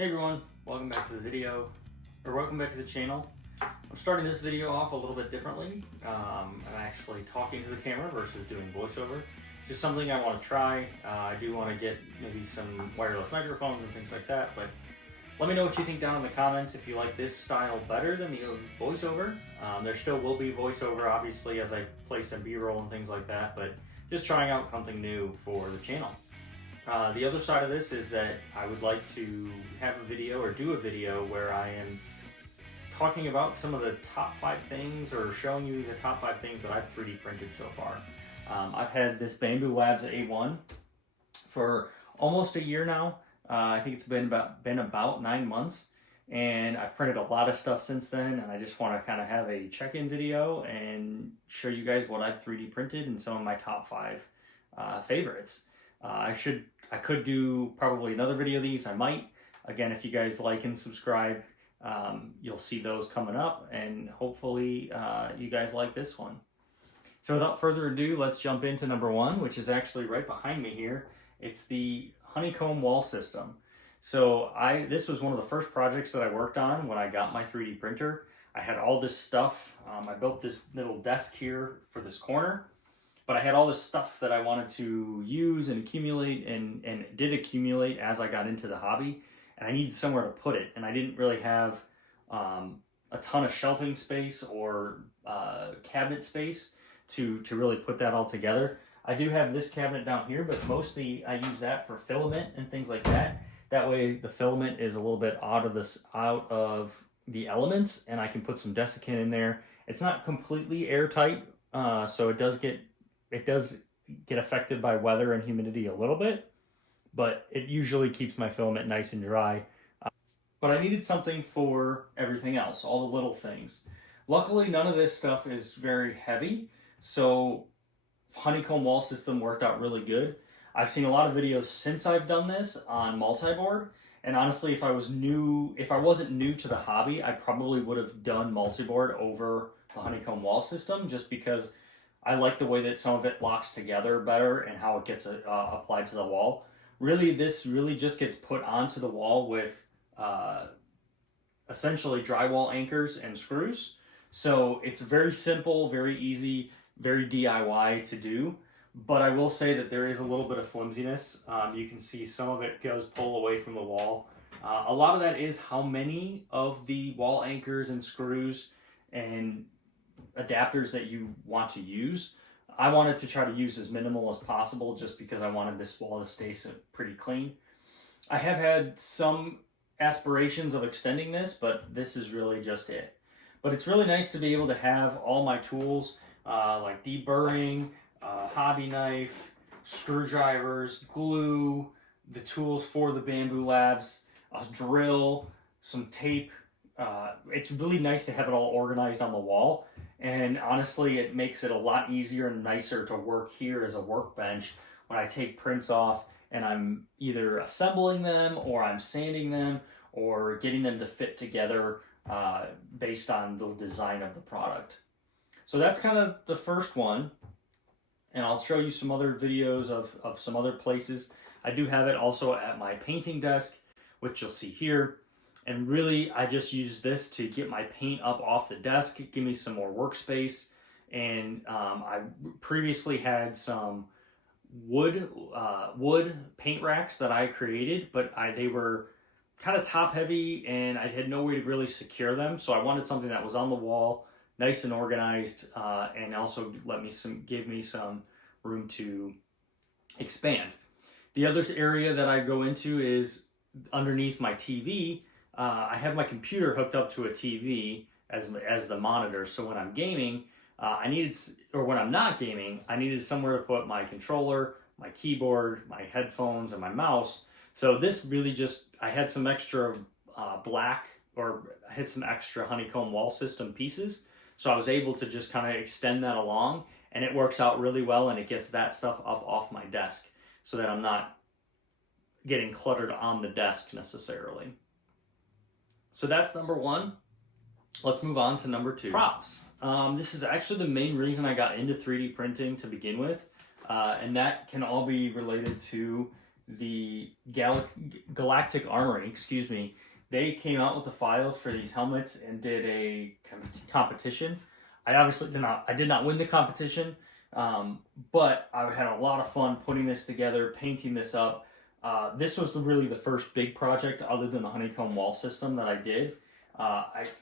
Hey everyone, welcome back to the video, or welcome back to the channel. I'm starting this video off a little bit differently. I'm actually talking to the camera versus doing voiceover. Just something I want to try. I do want to get maybe some wireless microphones and things like that, but let me know what you think down in the comments if you like this style better than the voiceover. There still will be voiceover, obviously, as I play some B-roll and things like that, but just trying out something new for the channel. The other side of this is that I would like to have a video or do a video where I am talking about some of the top 5 things or showing you the top 5 things that I've 3D printed so far. I've had this Bamboo Labs A1 for almost a year now. I think it's been about 9 months, and I've printed a lot of stuff since then, and I just want to kind of have a check-in video and show you guys what I've 3D printed and some of my top 5 favorites. I could do probably another video of these. I might. Again, if you guys like and subscribe, you'll see those coming up, and hopefully you guys like this one. So without further ado, let's jump into number 1, which is actually right behind me here. It's the Honeycomb wall system. So this was one of the first projects that I worked on when I got my 3D printer. I had all this stuff. I built this little desk here for this corner. But I had all this stuff that I wanted to use and accumulate and did accumulate as I got into the hobby. And I needed somewhere to put it. And I didn't really have a ton of shelving space or cabinet space to really put that all together. I do have this cabinet down here, but mostly I use that for filament and things like that. That way the filament is a little bit out of the elements, and I can put some desiccant in there. It's not completely airtight, so it does get affected by weather and humidity a little bit, but it usually keeps my filament nice and dry. But I needed something for everything else, all the little things. Luckily, none of this stuff is very heavy, so Honeycomb wall system worked out really good. I've seen a lot of videos since I've done this on multi-board, and honestly, if I wasn't new to the hobby, I probably would have done multi-board over the Honeycomb wall system, just because I like the way that some of it locks together better and how it gets applied to the wall. This really just gets put onto the wall with essentially drywall anchors and screws. So it's very simple, very easy, very DIY to do. But I will say that there is a little bit of flimsiness. You can see some of it does pull away from the wall. A lot of that is how many of the wall anchors and screws and adapters that you want to use. I wanted to try to use as minimal as possible just because I wanted this wall to stay pretty clean. I have had some aspirations of extending this, but this is really just it. But it's really nice to be able to have all my tools like deburring, hobby knife, screwdrivers, glue, the tools for the Bamboo Labs, a drill, some tape. It's really nice to have it all organized on the wall. And honestly, it makes it a lot easier and nicer to work here as a workbench when I take prints off and I'm either assembling them or I'm sanding them or getting them to fit together based on the design of the product. So that's kind of the first one. And I'll show you some other videos of some other places. I do have it also at my painting desk, which you'll see here. And really, I just use this to get my paint up off the desk, give me some more workspace. And I previously had some wood paint racks that I created, but they were kind of top heavy and I had no way to really secure them. So I wanted something that was on the wall, nice and organized, and also give me some room to expand. The other area that I go into is underneath my TV. I have my computer hooked up to a TV as the monitor. So when I'm gaming, when I'm not gaming, I needed somewhere to put my controller, my keyboard, my headphones, and my mouse. So this really I had some extra extra Honeycomb wall system pieces. So I was able to just kind of extend that along, and it works out really well, and it gets that stuff up off my desk so that I'm not getting cluttered on the desk necessarily. So that's number 1. Let's move on to number 2. Props. This is actually the main reason I got into 3D printing to begin with, and that can all be related to the Galactic Armory, excuse me, they came out with the files for these helmets and did a competition. I obviously did not win the competition, but I had a lot of fun putting this together, painting this up. This was really the first big project other than the Honeycomb wall system that I did.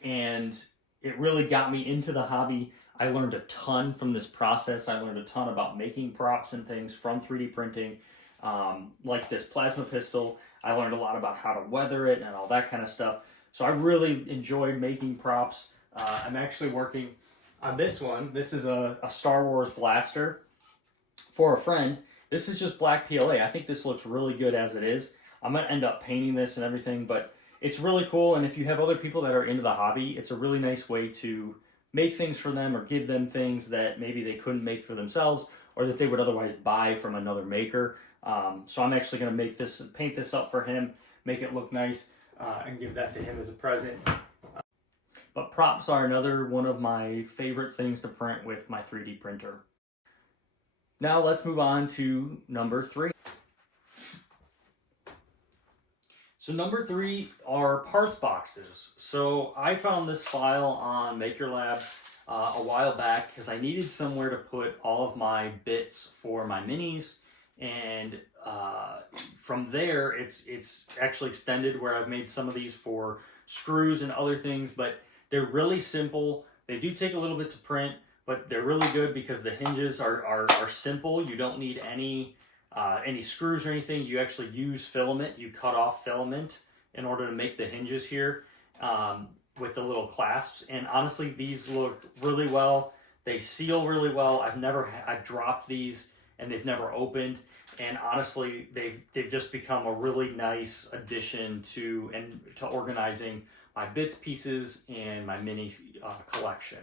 And it really got me into the hobby. I learned a ton from this process. I learned a ton about making props and things from 3D printing. Like this plasma pistol, I learned a lot about how to weather it and all that kind of stuff. So I really enjoyed making props. I'm actually working on this one. This is a Star Wars blaster for a friend. This is just black PLA. I think this looks really good as it is. I'm going to end up painting this and everything, but it's really cool. And if you have other people that are into the hobby, it's a really nice way to make things for them or give them things that maybe they couldn't make for themselves or that they would otherwise buy from another maker. So I'm actually going to paint this up for him, make it look nice, and give that to him as a present. But props are another one of my favorite things to print with my 3D printer. Now let's move on to number 3. So number 3 are parts boxes. So I found this file on MakerLab a while back because I needed somewhere to put all of my bits for my minis, and from there it's actually extended where I've made some of these for screws and other things, but they're really simple. They do take a little bit to print, but they're really good because the hinges are simple. You don't need any screws or anything. You actually use filament. You cut off filament in order to make the hinges here with the little clasps. And honestly, these look really well. They seal really well. I've dropped these and they've never opened. And honestly, they've just become a really nice addition to organizing my bits pieces and my mini collection.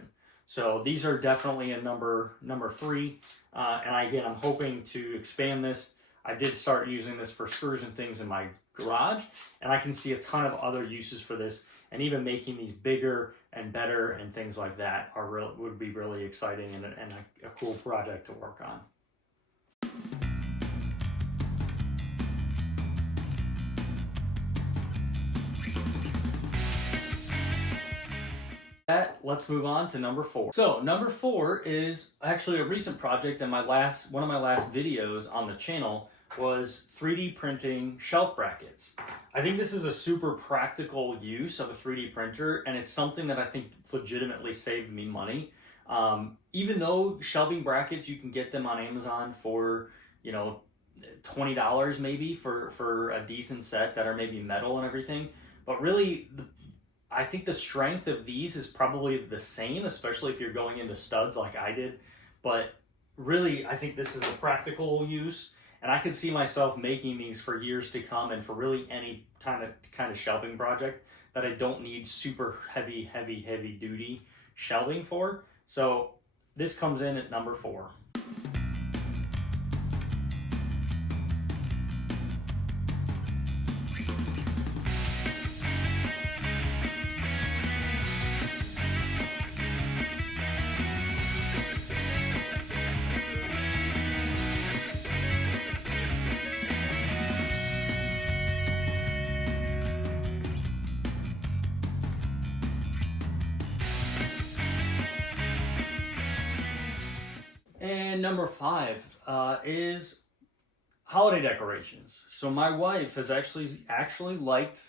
So these are definitely a number 3. And again, I'm hoping to expand this. I did start using this for screws and things in my garage, and I can see a ton of other uses for this. And even making these bigger and better and things like that would be really exciting and a cool project to work on. Let's move on to number 4. So number 4 is actually a recent project, and one of my last videos on the channel was 3D printing shelf brackets. I think this is a super practical use of a 3D printer, and it's something that I think legitimately saved me money. Even though shelving brackets, you can get them on Amazon for, $20 maybe for a decent set that are maybe metal and everything. But really, I think the strength of these is probably the same, especially if you're going into studs like I did. But really, I think this is a practical use, and I could see myself making these for years to come and for really any kind of shelving project that I don't need super heavy duty shelving for. So this comes in at number 4. And number 5 is holiday decorations. So my wife has actually liked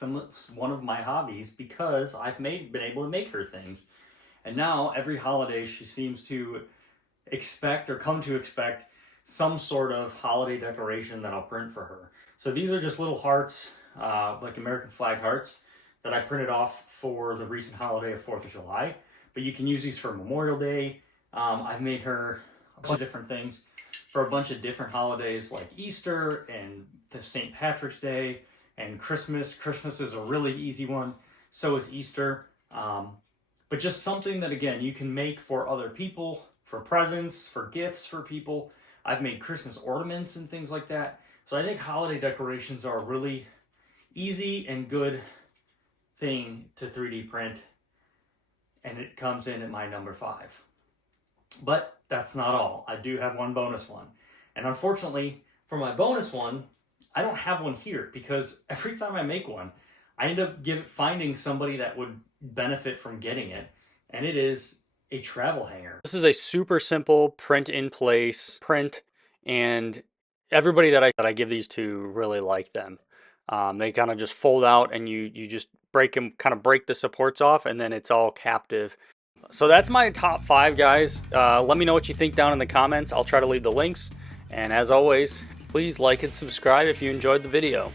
one of my hobbies because I've been able to make her things. And now every holiday she seems to come to expect some sort of holiday decoration that I'll print for her. So these are just little hearts, like American flag hearts, that I printed off for the recent holiday of 4th of July. But you can use these for Memorial Day. I've made her a bunch of different things for a bunch of different holidays like Easter and the St. Patrick's Day and Christmas. Christmas is a really easy one. So is Easter. But just something that, again, you can make for other people, for presents, for gifts for people. I've made Christmas ornaments and things like that. So I think holiday decorations are a really easy and good thing to 3D print. And it comes in at my number 5. But that's not all. I do have one bonus one. And unfortunately, for my bonus one, I don't have one here because every time I make one, I end up finding somebody that would benefit from getting it, and it is a travel hanger. This is a super simple print in place print, and everybody that I give these to really like them. They kind of just fold out, and you just break them, kind of break the supports off, and then it's all captive. So that's my top 5, guys. Let me know what you think down in the comments. I'll try to leave the links, and as always, please like and subscribe if you enjoyed the video.